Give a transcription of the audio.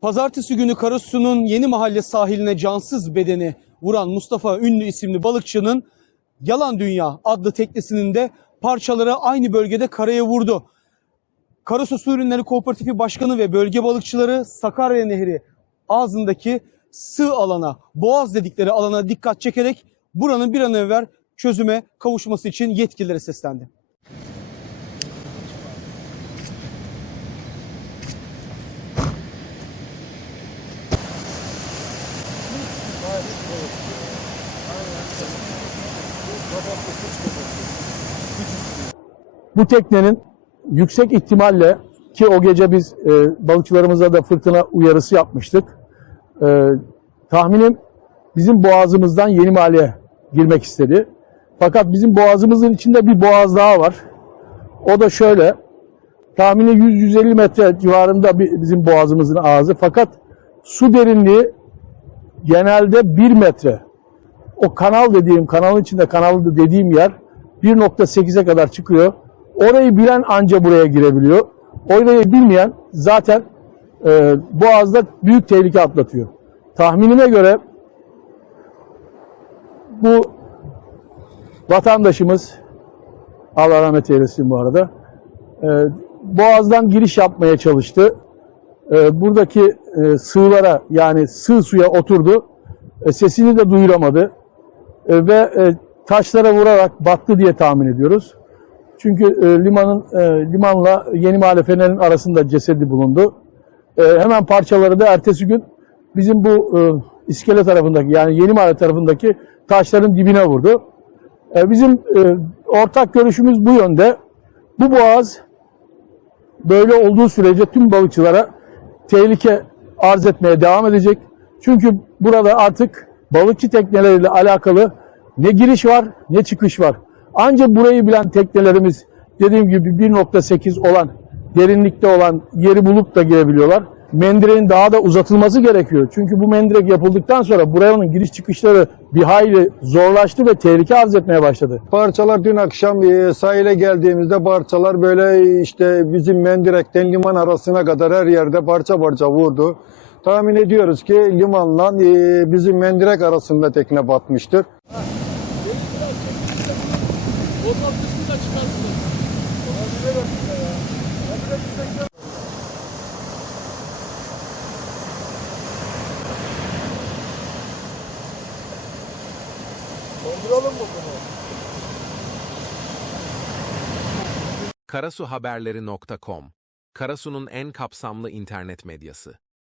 Pazartesi günü Karasu'nun Yeni Mahalle sahiline cansız bedeni vuran Mustafa Ünlü isimli balıkçının Yalan Dünya adlı teknesinin de parçaları aynı bölgede karaya vurdu. Karasu Su Ürünleri Kooperatifi Başkanı ve bölge balıkçıları Sakarya Nehri ağzındaki sığ alana, boğaz dedikleri alana dikkat çekerek buranın bir an evvel çözüme kavuşması için yetkililere seslendi. Bu teknenin yüksek ihtimalle ki o gece biz e, balıkçılarımıza da fırtına uyarısı yapmıştık. E, tahminim bizim boğazımızdan yeni mahalleye girmek istedi. Fakat bizim boğazımızın içinde bir boğaz daha var. O da şöyle. Tahmini 100-150 metre civarında bizim boğazımızın ağzı. Fakat su derinliği genelde 1 metre. O kanal dediğim, kanalın içinde kanal dediğim yer 1.8'e kadar çıkıyor. Orayı bilen anca buraya girebiliyor. Orayı bilmeyen zaten e, Boğaz'da büyük tehlike atlatıyor. Tahminime göre bu vatandaşımız Allah rahmet eylesin bu arada e, Boğaz'dan giriş yapmaya çalıştı. E, buradaki e, sığlara yani sığ suya oturdu. E, sesini de duyuramadı. E, ve e, taşlara vurarak battı diye tahmin ediyoruz. Çünkü limanın limanla Yeni Mahalle Fener'in arasında cesedi bulundu. Hemen parçaları da ertesi gün bizim bu iskele tarafındaki yani Yeni Mahalle tarafındaki taşların dibine vurdu. Bizim ortak görüşümüz bu yönde. Bu boğaz böyle olduğu sürece tüm balıkçılara tehlike arz etmeye devam edecek. Çünkü burada artık balıkçı tekneleriyle alakalı ne giriş var ne çıkış var. Ancak burayı bilen teknelerimiz dediğim gibi 1.8 olan derinlikte olan yeri bulup da girebiliyorlar. Mendireğin daha da uzatılması gerekiyor. Çünkü bu mendirek yapıldıktan sonra buranın giriş çıkışları bir hayli zorlaştı ve tehlike arz etmeye başladı. Parçalar dün akşam e, sahile geldiğimizde parçalar böyle işte bizim Mendirek'ten liman arasına kadar her yerde parça parça vurdu. Tahmin ediyoruz ki limanla e, bizim Mendirek arasında tekne batmıştır. karasuhaberleri.com Karasu'nun en kapsamlı internet medyası.